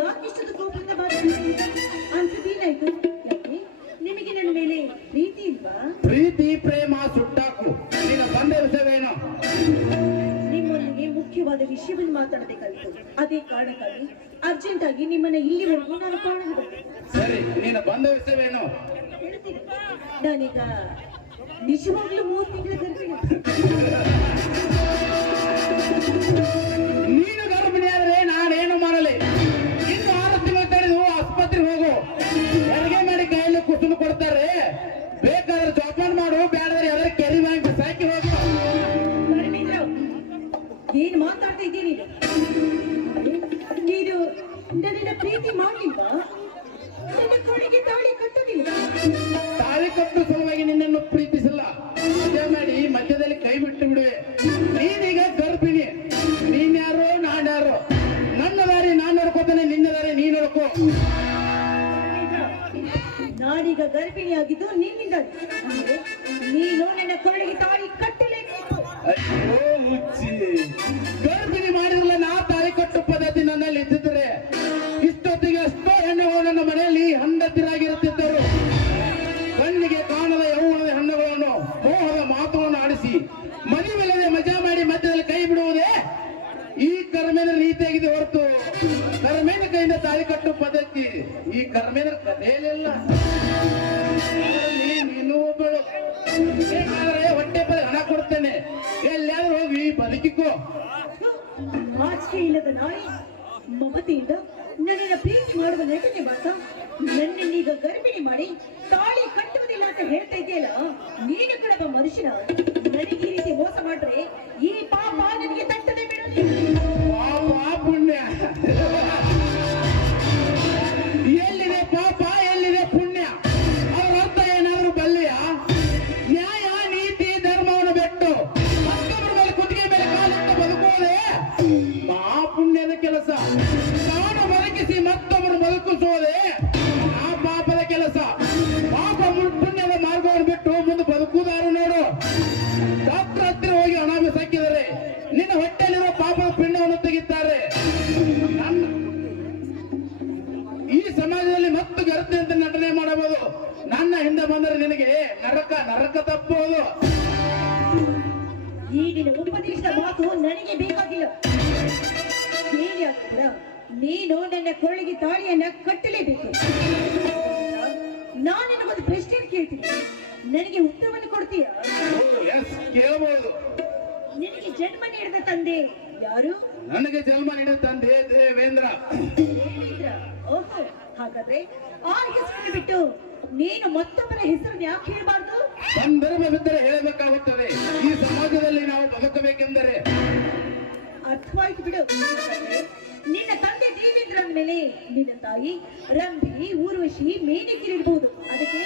ಯಾಕೆ ಇಷ್ಟೊಂದು ಕೋಪದಿಂದ ಮಾತಾಡ್ತಿದ್ದೀರಾ? ಅಂಥದ್ದೇನಾಯ್ತು? ಯಾಕೆ ನಿಮಗೆ ನನ್ನ ಮೇಲೆ ಪ್ರೀತಿ ಇಲ್ವಾ? ಪ್ರೀತಿ ಪ್ರೇಮ ಸುಟ್ಟಾಕು. ನೀನು ಬಂದ ವಿಷಯವೇನು? ನಿಮ್ಮೊಂದಿಗೆ ಮುಖ್ಯವಾದ ವಿಷಯವನ್ನು ಮಾತಾಡಬೇಕಾಗಿತ್ತು. ಅದೇ ಕಾರಣಕ್ಕಾಗಿ ಅರ್ಜೆಂಟ್ ಆಗಿ ನಿಮ್ಮನ್ನ ಇಲ್ಲಿವರೆಗೂ ನಾನು ಕಾಣಲು ಬಂದೆ. ಸರಿ, ನೀನು ಬಂದ ವಿಷಯವೇನು? ಹೇಳ್ತೀನಿ. ನಾನೀಗ ನಿಜವಾಗ್ಲೂ 3 ತಿಂಗಳ ಗರ್ಭಿಣಿ. ನೀನು ಗರ್ಭಿಣಿ ಆದ್ರೆ ನಾನೇನು ಮಾಡಲಿ? ನನ್ನಿಂದ ಪ್ರೀತಿ ಮಾಡಲಿಲ್ವಾ? ನನ್ನ ಕೊನೆಗೆ ತಾಳಿ ಕಟ್ಟುವುದಿಲ್ಲ. ತಾಳಿ ಕಟ್ಟು ಸಲುವಾಗಿ ನಿನ್ನನ್ನು ಪ್ರೀತಿಸಿಲ್ಲ. ಮದುವೆ ಮಾಡಿ ಮಧ್ಯದಲ್ಲಿ ಕೈ ಬಿಟ್ಟು ಬಿಡುವೆ. ನೀನೀಗ ಗರ್ಭಿಣಿ. ನೀನ್ಯಾರೋ ನಾನ್ಯಾರೋ. ನನ್ನ ದಾರಿ ನಾನು ನೋಡ್ಕೋತಾನೆ, ನಿನ್ನ ದಾರಿ ನೀನು ನೋಡ್ಕೋ. ನಾನೀಗ ಗರ್ಭಿಣಿಯಾಗಿದ್ದು ನಿನ್ನಿಂದ. ಅಂದ್ರೆ ನೀನು ನನ್ನ ಕೊರಳಿಗೆ ತಾಳಿ ಕಟ್ಟಲೇಬೇಕು. ಅಯ್ಯೋ ಹುಚ್ಚಿ, ಗರ್ಭಿಣಿ ಮಾಡಿರಲ್ಲ ನಾ ತಾಳಿ ಕಟ್ಟು ಪದ್ಧತಿ ನನ್ನಲ್ಲಿ ಇದ್ದಿದ್ರೆ ಇಷ್ಟೊತ್ತಿಗೆ ಅಷ್ಟೋ ಹೆಣ್ಣುಗಳು ನನ್ನ ಮನೆಯಲ್ಲಿ ಹಂಡತಿರಾಗಿರುತ್ತಿದ್ದರು. ಕಣ್ಣಿಗೆ ಕಾಣದ ಯೌವನದ ಹೆಣ್ಣುಗಳನ್ನು ಮೋಹದ ಮಾತುಗಳನ್ನು ಆಡಿಸಿ ಮದುವೆಲ್ಲದೆ ಮಜಾ ಮಾಡಿ ಮಧ್ಯದಲ್ಲಿ ಕೈ ಬಿಡುವುದೇ ಈ ಕರ್ಮೇನ ರೀತಿಯಾಗಿದೆ ಹೊರತು ಕರ್ಮೇನ ಕೈಯಿಂದ ತಾಳಿ ಕಟ್ಟು ಪದ್ಧತಿ ಈ ಕರ್ಮೇನ ಕಥೆಯಲ್ಲ. ನೀನು ಒಬ್ಬಳು. ಬೇಕಾದ್ರೆ ಹೊಟ್ಟೆ ಪದ ಹಣ ಕೊಡ್ತೇನೆ, ಎಲ್ಲಾದ್ರೂ ಹೋಗಿ ಬದುಕಿಕೋ. ಆಚೆ ಇಲ್ಲದ ನಾಯಿ ಮಮತೆಯಿಂದ ನನ್ನನ್ನ ಪ್ರೀತಿ ಮಾಡುವ ನಟನೆ ಮಾಡ್ತಾ ನನ್ನನ್ನೀಗ ಗರ್ಭಿಣಿ ಮಾಡಿ ತಾಳಿ ಕಟ್ಟುವುದಿಲ್ಲ ಅಂತ ಹೇಳ್ತಾ ಇದೆಯಲ್ಲ, ನೀನು ಕಡಬ ಮನುಷ್ಯನ. ನನಗೆ ಈ ರೀತಿ ಮೋಸ ಮಾಡ್ರೆ ಈ ಪಾಪ ನನಗೆ ತಟ್ಟದೆ ಬಿಡೋದಿಲ್ಲ. ಪಾಪ ಪುಣ್ಯ ಎಲ್ಲಿದೆ? ಪಾಪ ಎಲ್ಲಿದೆ? ಪುಣ್ಯ ಅವರ ಅರ್ಥ ಏನಾದ್ರೂ ಬಲ್ಲಿಯ? ನ್ಯಾಯ ನೀತಿ ಧರ್ಮವನ್ನು ಬಿಟ್ಟು ಮತ್ತೊಬ್ಬರ ಮೇಲೆ ಕುತ್ತಿಗೆ ಮೇಲೆ ಕಾಲಿಟ್ಟು ಬದುಕುವುದೇ ಪುಣ್ಯದ ಕೆಲಸ. ತಾನು ಬದುಕಿಸಿ ಮತ್ತೊಬ್ಬರು ಬದುಕಿಸುವುದೇ ಆ ಪಾಪದ ಕೆಲಸ. ಪಾಪ ಪುಣ್ಯದ ಮಾರ್ಗವನ್ನು ಬಿಟ್ಟು ಮುಂದೆ ಬದುಕುವುದಾರು ನೋಡು. ಡಾಕ್ಟರ್ ಹತ್ತಿರ ಹೋಗಿ ಹಣ ಸಾಕಿದರೆ ನಿನ್ನ ಹೊಟ್ಟೆಯಲ್ಲಿರುವ ಪಾಪದ ಪಿಂಡವನ್ನು ತೆಗಿತಾರೆ. ಈ ಸಮಾಜದಲ್ಲಿ ಮತ್ತು ಗರ್ತೆ ಅಂತ ನಟನೆ ಮಾಡಬಹುದು. ನನ್ನ ಹಿಂದೆ ಬಂದರೆ ನಿನಗೆ ನರಕ ತಪ್ಪುವುದು. ಈಗಿನ ಉಪದೇಶದ ಮಾತು ನನಗೆ ಬೇಕಾಗಿಲ್ಲ. ಕೂಡ ನೀನು ನನ್ನ ಕೊರಳಿಗೆ ತಾಳಿಯನ್ನ ಕಟ್ಟಲೇಬೇಕು. ನಾನು ನಿನಗೊಂದು ಪ್ರಶ್ನೆ ಕೇಳ್ತೀನಿ, ನನಗೆ ಉತ್ತರವನ್ನು ಕೊಡ್ತೀಯ? ಕೇಳಬಹುದು. ನಿನಗೆ ಜನ್ಮ ನೀಡಿದ ತಂದೆ ಯಾರು? ನನಗೆ ಜನ್ಮ ನೀಡಿದ ತಂದೆ ದೇವೇಂದ್ರ. ದೇವೇಂದ್ರ? ಓಹೋ, ಹಾಗಾದ್ರೆ ಆ ಹೆಸರನ್ನು ಬಿಟ್ಟು ನೀನು ಮತ್ತೊಬ್ಬರ ಹೆಸರನ್ನು ಯಾಕೆ ಹೇಳಬಾರ್ದು? ಸಂದರ್ಭ ಬಿದ್ದರೆ ಹೇಳಬೇಕಾಗುತ್ತದೆ. ಈ ಸಮಾಜದಲ್ಲಿ ನಾವು ಬದುಕಬೇಕೆಂದರೆ. ಅರ್ಥವಾಯ್ತು ಬಿಡು. ನಿನ್ನ ತಂದೆ ದೇವೇಂದ್ರ ಮೇಲೆ ನಿನ್ನ ತಾಯಿ ರಂಭಿ, ಊರ್ವಶಿ, ಮೇನಕಿರಿರಬಹುದು. ಅದಕ್ಕೆ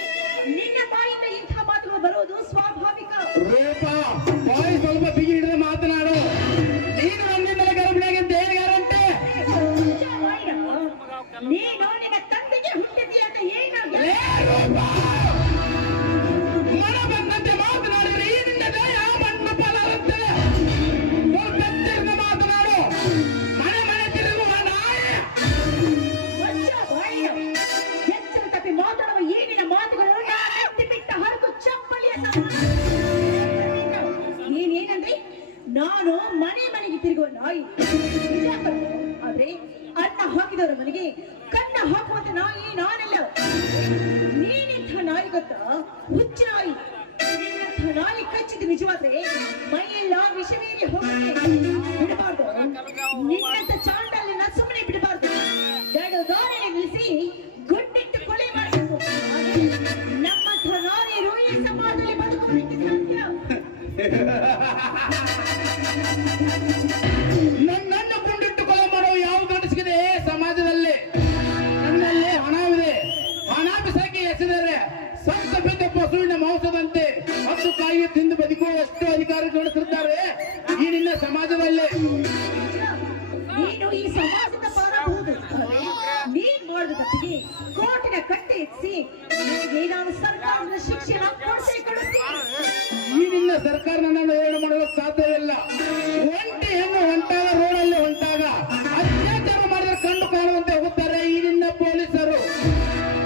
ನಿನ್ನ ಬಾಯಿಂದ ಇಂಥ ಮಾತುಗಳು ಬರೋದು ಸ್ವಾಭಾವಿಕ. ರೂಪ, ಬಾಯಿ ಸ್ವಲ್ಪ ಬಿಗಿ ಹಿಡಿದು ಮಾತನಾಡು. ನೀನು ನನ್ನಿಂದಲೇ ಗರ್ಭಿಣಿಯಾಗಿದ್ದ ಏನು ಗ್ಯಾರಂಟಿ? ನೀನು ನಿನ್ನ ತಂದೆಗೆ ಹುಟ್ಟಿದ್ದೀಯ ಅಂತ ಏನಾಗ ಮನ ಬಂದಂತೆ ಮಾತನಾಡಿದ್ರೆ ಈ ನಿನ್ನ ದಯ ಮಣ್ಣು ಪಾಲಾಗುತ್ತದೆ. ಮಾತನಾಡು. ಮನೆ ತಿರುಗುವ ನಾಯಿ. ಎಚ್ಚರ ತಪ್ಪಿ ಮಾತಾಡುವ ಏನಿನ ಮಾತುಗಳು ಬಿಟ್ಟ ಹರಕು ಚಪ್ಪಲಿಯ ನೀನೇನಂದ್ರೆ ನಾನು ಮನೆಗೆ ತಿರುಗುವ ನಾಯಿ. ಆದ್ರೆ ಅನ್ನ ಹಾಕಿದವರ ಮನೆಗೆ ಕನ್ನ ಹಾಕುವಂತ ನಾಯಿ ನಾನಲ್ಲ. ನೀನಿಂಥ ನಾಯಿ ಗೊತ್ತಾ? ಹುಚ್ಚ ನಾಯಿ. ನಿನ್ನಂಥ ನಾಯಿ ಕಚ್ಚಿದ ನಿಜವಾದ್ರೆ ಮೈಯೆಲ್ಲ ವಿಷವೇರಿ ಹೋಗುತ್ತೆ. ಬಿಡಬಾರ್ದು. ನಿನ್ನಂಥ ಚಾಂಡಾಲನ್ನ ಸುಮ್ಮನೆ ಬಿಡಬಾರ್ದು. ದಾರಿ ನಿಲ್ಲಿಸಿ ಗುಡ್ಡಿಟ್ಟು ಕೊಲೆ ಮಾಡಬೇಕು. ನಮ್ಮಂಥ ನಾರಿಯರು ಈ ಸಮಾಜದಲ್ಲಿ ಬದುಕುವುದಕ್ಕೆ ಸಾಧ್ಯ. ನನ್ನನ್ನು ಗುಂಡಿಟ್ಟು ಕೊಲೆ ಮಾಡೋ ಯಾವ ಗಂಡಸಿಗಿದೆ ಸಮಾಜದಲ್ಲಿ? ನನ್ನಲ್ಲಿ ಹಣವಿದೆ. ಹಣ ಬಿಸಾಕಿ ಎಸೆದರೆ ಸತ್ತ ಬಿದ್ದ ಪಶುವಿನ ಮಾಂಸದಂತೆ ಹತ್ತು ಕಾಯಿ ತಿಂದು ಬದುಕುವಷ್ಟು ಅಧಿಕಾರ ಗಳಿಸಿರುತ್ತಾರೆ ಈ ನಿನ್ನ ಸಮಾಜದಲ್ಲಿ. ನೀನು ಈ ಸಮಾಜದ ಪಾರಬಹುದು. ನೀನ್ ಮಾಡಿದ ತಪ್ಪಿಗೆ ಕೋರ್ಟಿನ ಕಟ್ಟೆ ಎತ್ತಿ ನಾನು ಸರ್ಕಾರದ ಶಿಕ್ಷಣ ಕೊಡಿಸ್ತೀನಿ. ಈ ನಿನ್ನ ಸರ್ಕಾರ ನನ್ನನ್ನು ಏನು ಮಾಡಲು ಸಾಧ್ಯವಿಲ್ಲ. ಒಂಟಿ ಹೆಣ್ಣು ಹೊಂಟಾಗ ರೋಡಲ್ಲಿ ಹೊಂಟಾಗ ಅತ್ಯಾಚಾರ ಮಾಡಿದರೆ ಕಣ್ಣು ಕಾಣುವಂತೆ ಹೋಗುತ್ತಾರೆ ಈ ನಿನ್ನ ಪೊಲೀಸರು.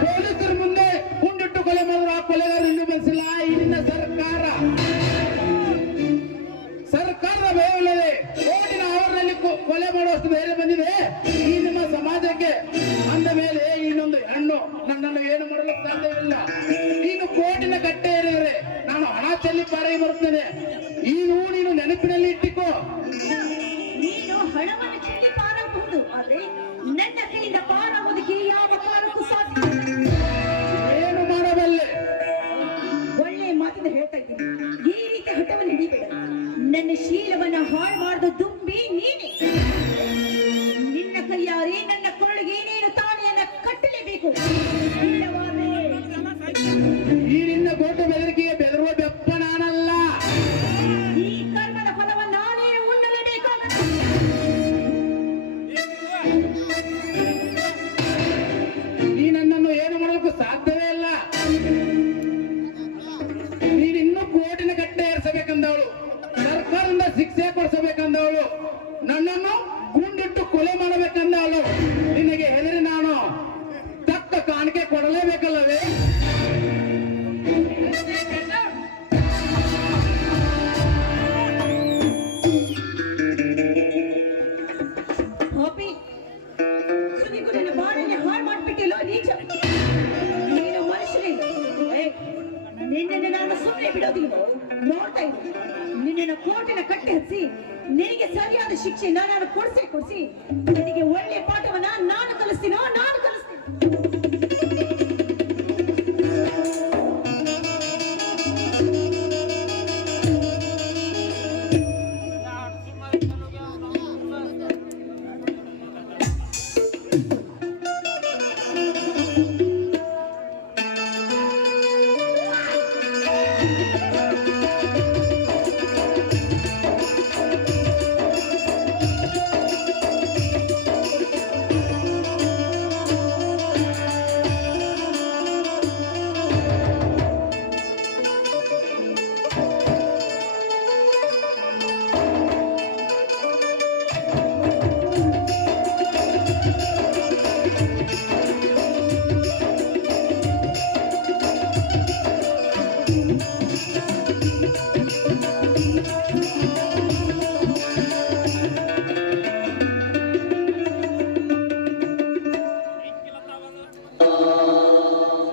ಪೊಲೀಸರ ಮುಂದೆ ಗುಂಡಿಟ್ಟು ಕೊಲೆ ಮಾಡಿದ್ರು ಆ ಕೊಲೆಗಾರ ಇನ್ನೂ ಬಂದಿಲ್ಲ ಈ ನಿನ್ನ ಸರ್ಕಾರದ ಭಯವಿಲ್ಲದೆ ಕೋರ್ಟಿನ ಆವರಣದಲ್ಲಿ ಕೊಲೆ ಮಾಡುವಷ್ಟು ಧೈರ್ಯ ಬಂದಿದೆ ಈ ನಿಮ್ಮ ಸಮಾಜಕ್ಕೆ. ಅಂದ ಮೇಲೆ ಇನ್ನೊಂದು ಹೆಣ್ಣು ನನ್ನನ್ನು ಏನು ಮಾಡಲು ಸಾಧ್ಯವಿಲ್ಲ. ನೀನು ಕೋರ್ಟಿನ ಕಟ್ಟೆ ಏರಿದರೆ ನಾನು ಹಣ ಚೆಲ್ಲಿ ಪಾರಾಗಿ ಬರುತ್ತೇನೆ. ನೀನು ನೆನಪಿನಲ್ಲಿ ಇಟ್ಟಿಕೋ. ನೀನು ಹಣವನ್ನು ಚೆಲ್ಲಿ ಪಾರಾಗಬಹುದು, ಆದ್ರೆ ನನ್ನ ಕೈಯಿಂದ ಪಾರಾಗೋದಕ್ಕೆ ಯಾವ ಕಾರಣಕ್ಕೂ ಸಾಧ್ಯ. ಏನು ಮಾಡಬಲ್ಲೆ? ಒಳ್ಳೆ ಮಾತಿನ ಹೇಳ್ತಾ ಇದ್ದೀನಿ. ಈ ರೀತಿ ಹಠವನ್ನು ಹಿಡಿಬೇಡ. ನನ್ನ ಶೀಲವನ್ನ ಹಾಳು ಮಾಡಿದ ದುಂಬಿ ನೀನೆ. ನಿನ್ನ ಕೈಯಾರೆ ನನ್ನ ಕೊರಳಿಗೆ ಮಾಡ್ತಿಲ್ಲೋ ನೀಚ. ನೀನು ಮನುಷ್ಯನೇ. ನಿನ್ನನ್ನು ನಾನು ಸುಮ್ಮನೆ ಬಿಡೋದಿಲ್ಲ. ನೋಡ್ತಾ ಇದ್ದೀನಿ, ನಿನ್ನ ಕೋಟಿನ ಕಟ್ಟಿ ಹಚ್ಚಿ ನಿನಗೆ ಸರಿಯಾದ ಶಿಕ್ಷೆನ ನಾನು ಕೊಡಿಸಿ ನಿನಗೆ ಒಳ್ಳೆ ಪಾಠವನ್ನ ನಾನು ಕಲಿಸ್ತೀನೋ, ನಾನು ಕಲಿಸ್ತೀನಿ.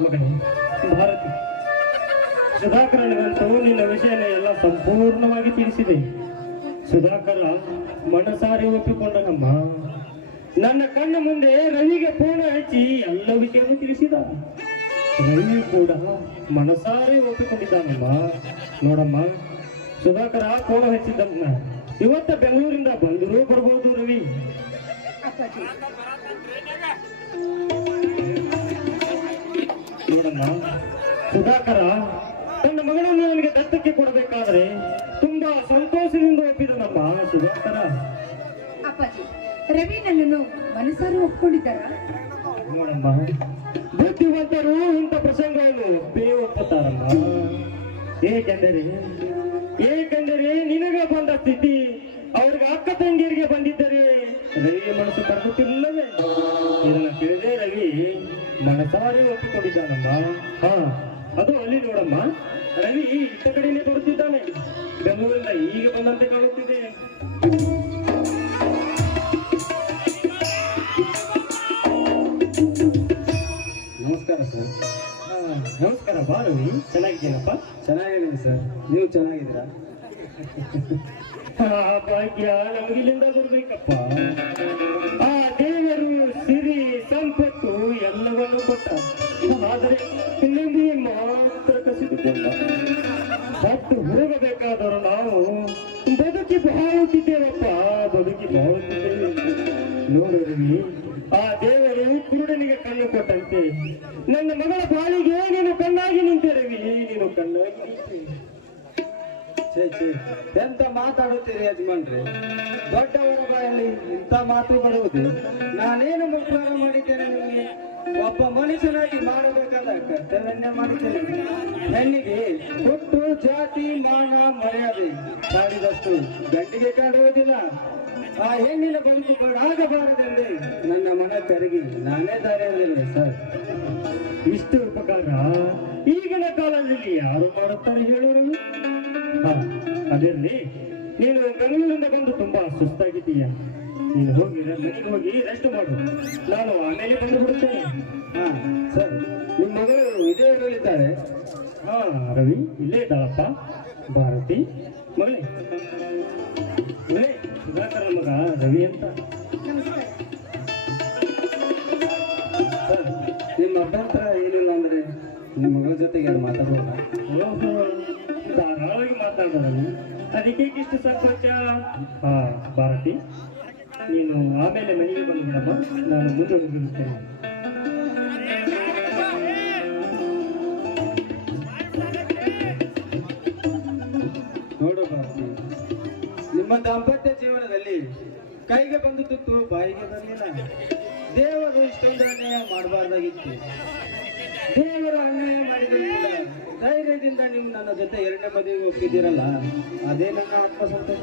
ಮಗನೇ ಭಾರತಿ, ಸುಧಾಕರನಿಗಂತೂ ನಿನ್ನ ವಿಷಯನ ಎಲ್ಲ ಸಂಪೂರ್ಣವಾಗಿ ತಿಳಿಸಿದೆ. ಸುಧಾಕರ ಮನಸಾರಿ ಒಪ್ಪಿಕೊಂಡನಮ್ಮ. ನನ್ನ ಕಣ್ಣ ಮುಂದೆ ರವಿಗೆ ಫೋನ್ ಹಚ್ಚಿ ಎಲ್ಲ ವಿಷಯವನ್ನು ತಿಳಿಸಿದ. ರವಿ ಕೂಡ ಮನಸಾರಿ ಒಪ್ಪಿಕೊಂಡಿದ್ದಾನಮ್ಮ. ನೋಡಮ್ಮ, ಸುಧಾಕರ ಫೋನ್ ಹಚ್ಚಿದ್ದಮ್ಮ. ಇವತ್ತ ಬೆಂಗಳೂರಿಂದ ಬಂದರೂ ಬರ್ಬೋದು ರವಿ. ನೋಡಮ್ಮ, ಸುಧಾಕರ ತನ್ನ ಮಗಳನ್ನು ನನಗೆ ದತ್ತಕ್ಕೆ ಕೊಡಬೇಕಾದ್ರೆ ತುಂಬಾ ಸಂತೋಷದಿಂದ ಒಪ್ಪಿದನಮ್ಮ ಸುಧಾಕರ. ಅಪ್ಪಾಜಿ, ರವಿ ನನ್ನನ್ನು ಮನಸಾರು ಒಪ್ಕೊಂಡಿದ್ದಾರ? ನೋಡಮ್ಮ, ಬುದ್ಧಿವಂತರು ಇಂಥ ಪ್ರಸಂಗವನ್ನು ಒಪ್ಪುತ್ತಾರಮ್ಮ. ಏಕೆಂದರೆ ನಿನಗೆ ಬಂದ ಸ್ಥಿತಿ ಅವ್ರಿಗೆ ಅಕ್ಕ ತಂಗಿಯರಿಗೆ ಬಂದಿದ್ದರೆ ರವಿ ಮನಸ್ಸು ಕರಗುತ್ತಿಲ್ಲವೇ? ಇದನ್ನ ಕೇಳಿದೆ ರವಿ ಮನಸಾರಿ ಒಪ್ಪಿಕೊಂಡಿದ್ದಾನಮ್ಮ. ಹಾ, ಅದು ಅಲ್ಲಿ ನೋಡಮ್ಮ, ರವಿ ಇತ್ತ ಕಡೆನೇ ತೋರುತ್ತಿದ್ದಾನೆ. ಬೆಂಗಳೂರಿಂದ ಈಗ ಬಂದಂತೆ ಕಾಣುತ್ತಿದೆ. ನಮಸ್ಕಾರ ಸರ್. ನಮಸ್ಕಾರ. ಬಾ ರವಿ, ಚೆನ್ನಾಗಿದ್ದೀನಪ್ಪ? ಚೆನ್ನಾಗಿದ್ದೀನಿ ಸರ್, ನೀವು ಚೆನ್ನಾಗಿದ್ದೀರಾ? ಭಾಗ್ಯ ನಮಗಿಲ್ಲಿಂದ ಬರ್ಬೇಕಪ್ಪ. ಆ ದೇವರು ಸಿರಿ ಸಂಪತ್ತು ಎಲ್ಲವನ್ನು ಕೊಟ್ಟ, ಆದರೆ ನೆಮ್ಮದಿ ಮಾತ್ರ ಕಸಿದುಕೊಂಡ. ಹತ್ತು ಹೋಗಬೇಕಾದರೂ ನಾವು ಬದುಕಿ ಬಾಳುತ್ತಿದ್ದೇವಪ್ಪ, ಬದುಕಿ ಬಾಳುತ್ತಿದ್ದೇವೆ. ನೋಡು ರವಿ, ಆ ದೇವರು ಕುರುಡನಿಗೆ ಕಣ್ಣು ಕೊಟ್ಟಂತೆ ನನ್ನ ಮಗಳ ಬಾಳಿಗೆ ನೀನು ಕಣ್ಣಾಗಿ ನಿಂತೆ ರವಿ, ನೀನು ಕಣ್ಣಾಗಿ ನಿಂತೆ. ಎಂತ ಮಾತಾಡುತ್ತೀರಿ ಯಜಮಾನ್ರೆ? ದೊಡ್ಡವರ ಬಾಯಲ್ಲಿ ಇಂಥ ಮಾತು ಬರುವುದು? ನಾನೇನು ಮುಖ್ಯ ಮಾಡಿದ್ದೇನೆ ನಿಮಗೆ? ಒಬ್ಬ ಮನುಷ್ಯನಾಗಿ ಮಾಡಬೇಕಾದ ಕರ್ತವ್ಯವನ್ನೇ ಮಾಡಿದ್ದೇನೆ. ಹೆಣ್ಣಿಗೆ ಹುಟ್ಟು, ಜಾತಿ, ಮಾನ, ಮರ್ಯಾದೆ ಕಾಡಿದಷ್ಟು ಗಂಟಿಗೆ ಕಾಡುವುದಿಲ್ಲ. ಆ ಹೆಣ್ಣಿನ ಬದುಕು ಆಗಬಾರದೆಂದೇ ನನ್ನ ಮನ ತೆರಗಿ ನಾನೇ ದಾರಿಯಲ್ಲಿಲ್ಲ ಸರ್. ಇಷ್ಟು ಉಪಕಾರ ಈಗಿನ ಕಾಲದಲ್ಲಿ ಯಾರು ಮಾಡುತ್ತಾರೆ ಹೇಳೋರು? ಅದಿರಲಿ, ನೀನು ಬೆಂಗಳೂರಿಂದ ಬಂದು ತುಂಬಾ ಸುಸ್ತಾಗಿದ್ದೀಯ. ನೀನು ಹೋಗಿ ಮನೆಗೆ ಹೋಗಿ ರೆಸ್ಟ್ ಮಾಡು, ನಾನು ಆಮೇಲೆ ಬಂದು ಬಿಡುತ್ತೇನೆ. ಹಾ ಸರ್, ನಿಮ್ಮ ಮಗಳು ಇದೇ ಊರಲ್ಲಿದ್ದಾರೆ? ಹಾ ರವಿ, ಇಲ್ಲೇ ಇದ್ದಾಳಪ್ಪ. ಭಾರತಿ ಮಗಳೇ, ಮಗಳೇ, ಸುಧಾಕರ ಮಗ ರವಿ ಅಂತ. ಸರ್, ನಿಮ್ಮ ಅಭ್ಯಂತರ ಏನಿಲ್ಲ ಅಂದ್ರೆ ನಿಮ್ಮ ಮಗಳ ಜೊತೆಗೆ ಅದು ಮಾತಾಡೋಣ? ಧಾರಾಳವಾಗಿ ಮಾತಾಡೋಣ, ಅದಕ್ಕೆ ಇಷ್ಟು ಸಂಕೋಚ. ಹಾ ಭಾರತಿ, ನೀನು ಆಮೇಲೆ ಮನೆಗೆ ಬಂದ್ಬಿಡಮ್ಮ, ನಾನು ಮುಂದೆ ಹೋಗಿರುತ್ತೇನೆ. ನೋಡು ಭಾರತಿ, ನಿಮ್ಮ ದಾಂಪತ್ಯ ಜೀವನದಲ್ಲಿ ಕೈಗೆ ಬಂದು ತುತ್ತು ಬಾಯಿಗೆ ಬರಲಿಲ್ಲ. ದೇವರು ಇಷ್ಟೊಂದು ಅನ್ಯಾಯ ಮಾಡಬಾರ್ದಾಗಿತ್ತು. ದೇವರು ಅನ್ಯಾಯ ಮಾಡಿದ್ರು ಕೂಡ ಧೈರ್ಯದಿಂದ ನೀವು ನನ್ನ ಜೊತೆ ಎರಡನೇ ಮದುವೆಗೆ ಒಪ್ಪಿದ್ದೀರಲ್ಲ, ಅದೇ ನನ್ನ ಆತ್ಮ ಸಂತೋಷ.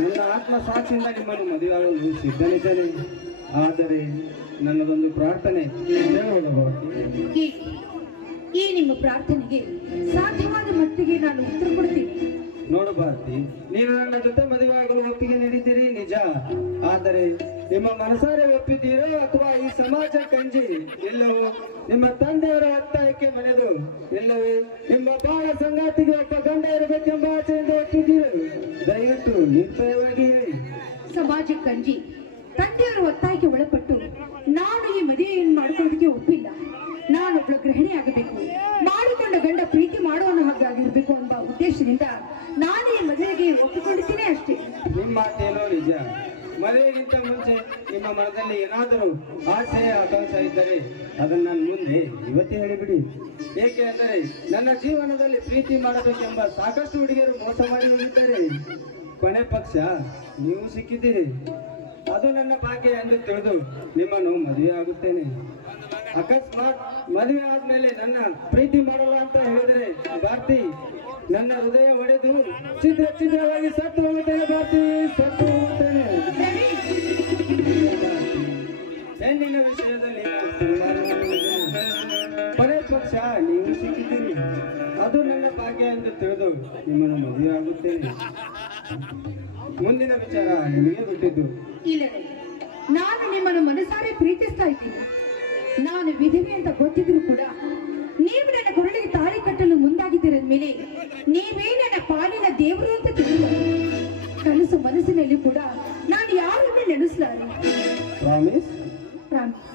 ನನ್ನ ಆತ್ಮ ಸಾಕ್ಷಿಯಿಂದ ನಿಮ್ಮನ್ನು ಮದುವೆ ಆಗಲು ಸಿದ್ಧನಿದ್ದೇನೆ. ಆದರೆ ನನ್ನದೊಂದು ಪ್ರಾರ್ಥನೆ. ಈ ನಿಮ್ಮ ಪ್ರಾರ್ಥನೆಗೆ ಸಾಧ್ಯವಾದ ಮಟ್ಟಿಗೆ ನಾನು ಉತ್ತರ ಕೊಡ್ತೀನಿ. ನೋಡು ಭಾರತಿ, ನೀನು ನನ್ನ ಜೊತೆ ಮದುವೆಯಾಗಲು ಒಪ್ಪಿಗೆ ನೀಡಿದ್ದೀರಿ ನಿಜ. ಆದರೆ ನಿಮ್ಮ ಮನಸಾರೆ ಒಪ್ಪಿದ್ದೀರೋ ಅಥವಾ ಈ ಸಮಾಜ ಕಂಜಿ ಇಲ್ಲವೋ ನಿಮ್ಮ ತಂದೆಯವರ ಒತ್ತಾಯಕ್ಕೆ ಮನೆದು ಇಲ್ಲವೇ ನಿಮ್ಮ ಬಾಳ ಸಂಗಾತಿಗೆ ಒಬ್ಬ ಗಂಡ ಇರಬೇಕೆಂಬ ಆಸೆಯಿಂದ ಒಪ್ಪಿದ್ದೀರೋ? ದಯವಿಟ್ಟು ನಿರ್ಭಯವಾಗಿ ಹೇಳಿ. ಸಮಾಜ ಕಂಜಿ ತಂದೆಯವರ ಒತ್ತಾಯಕ್ಕೆ ಒಳಪಟ್ಟು ನಾನು ಈ ಮದುವೆಯನ್ನು ಮಾಡ್ಕೊಳ್ಳೋದಕ್ಕೆ ಒಪ್ಪಿಲ್ಲ. ನಾನೊಬ್ಳು ಗೃಹಿಣಿ ಆಗಬೇಕು, ಮಾಡಿಕೊಂಡ ಗಂಡ ಪ್ರೀತಿ ಮಾಡುವನು ಹಾಗಾಗಿರ್ಬೇಕು ಎಂಬ ಉದ್ದೇಶದಿಂದ ನಾನು ಈ ಮದುವೆಗೆ ಒಪ್ಪಿಕೊಂಡಿದ್ದೀನಿ ಅಷ್ಟೇ. ನಿಮ್ಮ ಮಾತೇನೋ ನಿಜ. ಮದುವೆಗಿಂತ ಮುಂಚೆ ನಿಮ್ಮ ಮನದಲ್ಲಿ ಏನಾದರೂ ಆಸೆ ಆಕಾಂಕ್ಷ ಇದ್ದರೆ ಅದನ್ನು ನನ್ನ ಮುಂದೆ ಇವತ್ತೇ ಹೇಳಿಬಿಡಿ. ಏಕೆ ಅಂದರೆ ನನ್ನ ಜೀವನದಲ್ಲಿ ಪ್ರೀತಿ ಮಾಡಬೇಕೆಂಬ ಸಾಕಷ್ಟು ಹುಡುಗಿಯರು ಮೋಸ ಮಾಡಿ ಹೋಗಿದ್ದಾರೆ. ಕೊನೆ ಪಕ್ಷ ನೀವು ಸಿಕ್ಕಿದ್ದೀರಿ. ಅದು ನನ್ನ ಭಾಗ್ಯ ಎಂದು ತಿಳಿದು ನಿಮ್ಮನ್ನು ಮದುವೆ ಆಗುತ್ತೇನೆ. ಅಕಸ್ಮಾತ್ ಮದುವೆ ಆದ್ಮೇಲೆ ನನ್ನ ಪ್ರೀತಿ ಮಾಡಲ್ಲ ಅಂತ ಹೇಳಿದರೆ ಭಾರತಿ, ನನ್ನ ಹೃದಯ ಒಡೆದು ಛಿದ್ರ ಛಿದ್ರವಾಗಿ ಸತ್ತು ಹೋಗುತ್ತೇನೆ. ಭಾರತಿ, ಸತ್ತು ಹೋಗುತ್ತೇನೆ. ಹೆಣ್ಣಿನ ವಿಷಯದಲ್ಲಿ ಕೊನೆ ಪಕ್ಷ ನೀವು ಸಿಕ್ಕಿದ್ದೀರಿ. ಅದು ನನ್ನ ಭಾಗ್ಯ ಎಂದು ತಿಳಿದು ನಿಮ್ಮನ್ನು ಮದುವೆ ಆಗುತ್ತೇನೆ. ಮುಂದಿನ ವಿಚಾರ ನಿಮಗೆ ಬಿಟ್ಟಿದ್ದು. ಇಲ್ಲವೇ ನಾನು ನಿಮ್ಮನ್ನು ಮನಸಾರೆ ಪ್ರೀತಿಸ್ತಾ ಇದ್ದೀನಿ. ನಾನು ವಿಧವೆ ಅಂತ ಗೊತ್ತಿದ್ರು ಕೂಡ ನೀವು ನನ್ನ ಕೊರಳಿಗೆ ತಾಳಿ ಕಟ್ಟಲು ಮುಂದಾಗಿದ್ದಿರದ ಮೇಲೆ ನೀವೇ ನನ್ನ ಪಾಲಿನ ದೇವರು ಅಂತ ತಿಳಿದ ಕನಸು ಮನಸ್ಸಿನಲ್ಲಿ ಕೂಡ ನಾನು ಯಾರನ್ನು ನೆನೆಸಲಾರೆ. ಪ್ರಾಮಿಸ್? ಪ್ರಾಮಿಸ್.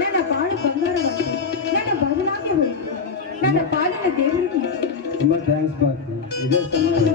ನನ್ನ ಬಾಳು ಬಂಗಾರವಾಗಿ ನನ್ನ ಬದಲಾಗಿ ಹೋಯಿತು. ನನ್ನ ಪಾಲಿನ ದೇವರು ನೀವು. ತುಂಬಾ ಥ್ಯಾಂಕ್ಸ್ ಭಾರತಿ. ಇದೇ ಸಮಾಜ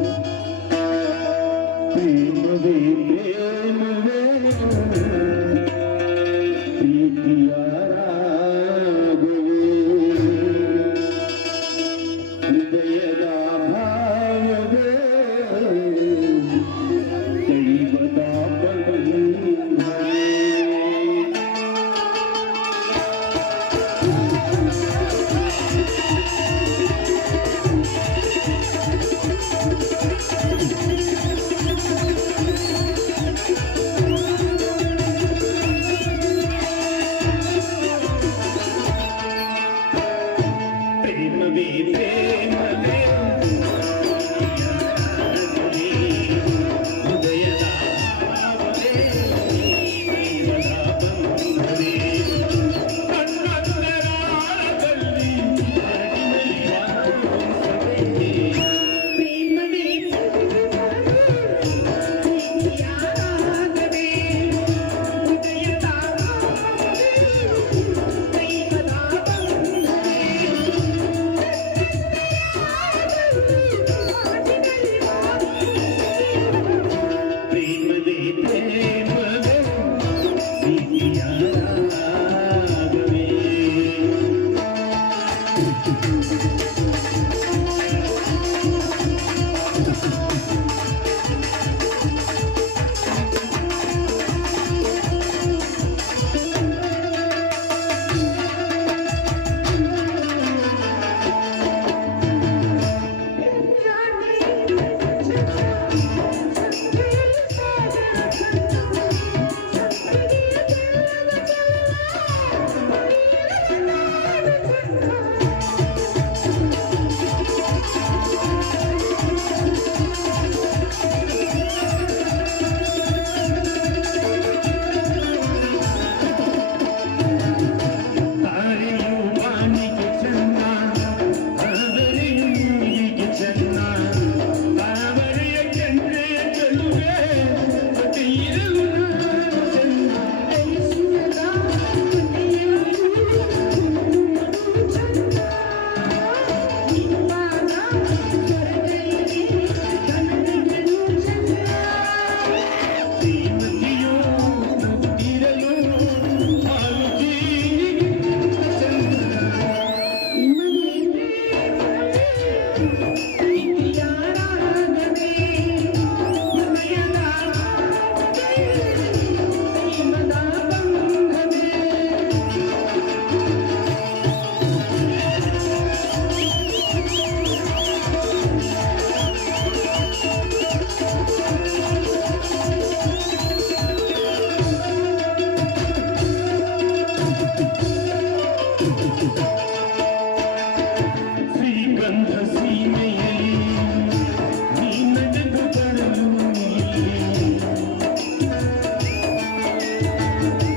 ಧನ್ಯವಾದಗಳು.